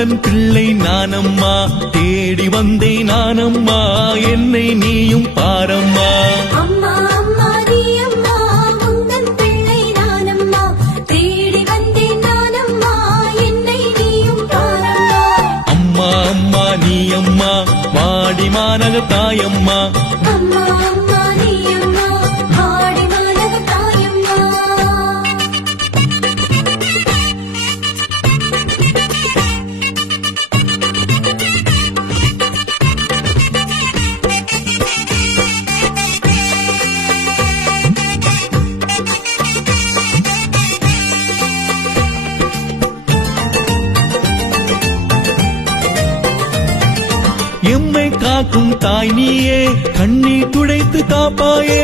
உந்தன் பிள்ளை நானம்மா, தேடி வந்தேன் நானம்மா, என்னை நீயும் பாரம்மா. அம்மா அம்மா நீ அம்மா, உந்தன் பிள்ளை நானம்மா, தேடி வந்தேன் நானம்மா, என்னை நீயும் பாரம்மா. அம்மா அம்மா நீ அம்மா, வாடி மாநக தாயம்மா. அம்மா அம்மா நீ அம்மா, வாடி மாநக தாயம்மா. எம்மை காக்கும் தாய் நீயே, கண்ணீர் துடைத்து காப்பாயே.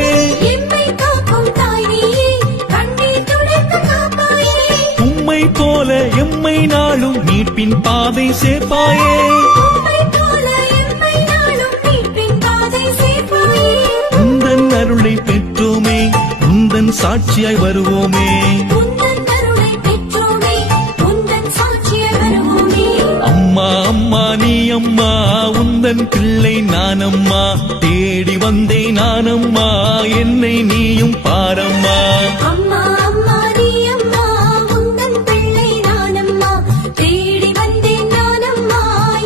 எம்மை காக்கும் தாய் நீயே, கண்ணீர் துடைத்து காப்பாயே. உம்மை போல எம்மை நாளும் மீட்பின் பாதை சேர்ப்பாயே. உம்மை போல எம்மை நாளும் மீட்பின் பாதை சேர்ப்பாயே. உந்தன் அருளை பெற்றோமே, உந்தன் சாட்சியாய் வருவோமே. உந்தன் அருளை பெற்றோமே, உந்தன் சாட்சியாய் வருவோமே. அம்மா அம்மா நீ அம்மா, உந்தன் பிள்ளை நானம்மா, தேடி வந்தேன் நானம்மா, என்னை நீயும் பாரம்மா. அம்மா அம்மா நீ அம்மா, உந்தன் பிள்ளை நானம்மா, தேடி வந்தேன் நானம்மா,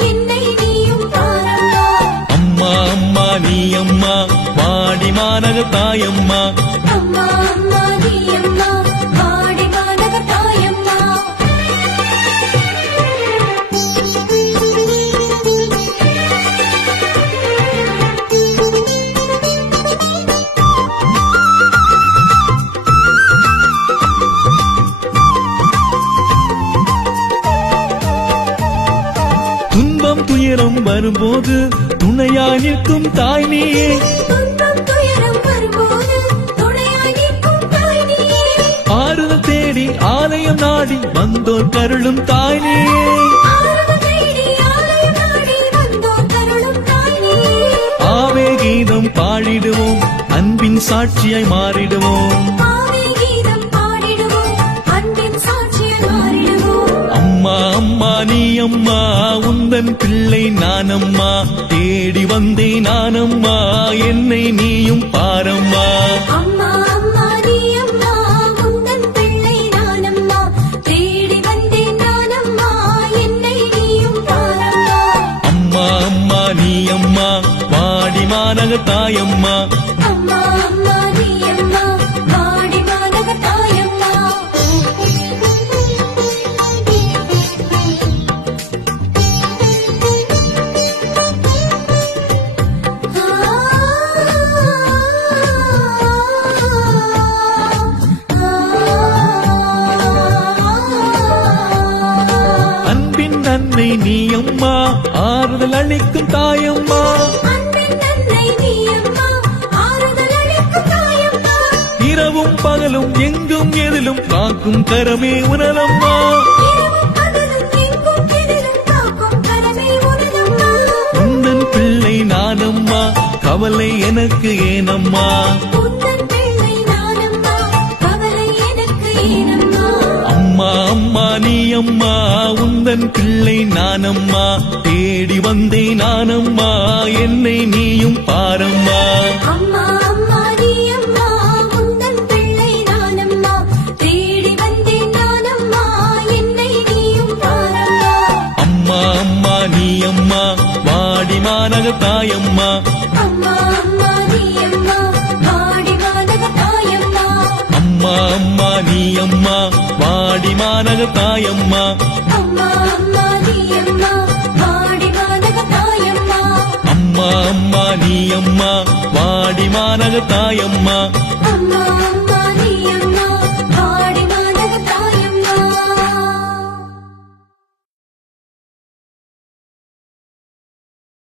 என்னை நீயும் பாரம்மா. அம்மா அம்மா நீ அம்மா, வாடி மாநக தாயம்மா. அம்மா அம்மா நீ அம்மா, வாடி மாநக தாயம்மா. துன்பம் துயரம் வரும்போது துணையாய் நிற்கும் தாய் நீயே. துன்பம் துயரம் வரும்போது துணையாய் நிற்கும் தாய் நீயே. ஆறுதல் தேடி ஆலயம் நாடி வந்தோர் கருளும் தாய் நீயே. ஆறுதல் தேடி ஆலயம் நாடி வந்தோர் கருளும் தாய் நீயே. ஆவே கீதம் பாடிடுவோம், அன்பின் சாட்சியாய் மாறிடுவோம். ஆவே கீதம் பாடிடுவோம், அன்பின் சாட்சியாய் மாறிடுவோம். அம்மா அம்மா நீ அம்மா, உந்தன் பிள்ளை நானம்மா, தேடி வந்தேன் நானம்மா, என்னை நீயும் பாரம்மா. அம்மா அம்மா நீ அம்மா, உந்தன் பிள்ளை நானம்மா, தேடி வந்தேன் நானம்மா, என்னை நீயும் பாரம்மா. அம்மா அம்மா நீ அம்மா, வாடி மாநக தாயம்மா. அம்மா அம்மா நீ அம்மா, வாடி மாநக தாயம்மா. அன்பின் அன்னை நீ அம்மா, ஆறுதல் அளிக்கும் தாயம்மா. அன்பின் அன்னை நீ அம்மா, ஆறுதல் அளிக்கும் தாயம்மா. இரவும் பகலும் எங்கும் எதிலும் காக்கும் கரமே உணரம்மா. இரவும் பகலும் எங்கும் எதிலும் காக்கும் கரமே உனதம்மா. உந்தன் பிள்ளை நானம்மா, கவலை எனக்கு ஏனம்மா. உந்தன் பிள்ளை நானம்மா, கவலை எனக்கு ஏனம்மா. அம்மா அம்மா நீ அம்மா, உந்தன் பிள்ளை நானம்மா, தேடி வந்தேன் நானம்மா, என்னை நீயும் பாரம்மா. அம்மா அம்மா நீ அம்மா, உந்தன் பிள்ளை நானம்மா, தேடி வந்தேன் நானம்மா, என்னை நீயும் பாரம்மா. அம்மா அம்மா நீ அம்மா, வாடி மாநக தாயம்மா. அம்மா அம்மா நீ அம்மா, வாடி மாநக தாயம்மா. அம்மா அம்மா நீ அம்மா, வாடி மாநக தாயம்மா. அம்மா அம்மா நீ அம்மா, வாடி மாநக தாயம்மா. அம்மா அம்மா நீ அம்மா, வாடி மாநக தாயம்மா. அம்மா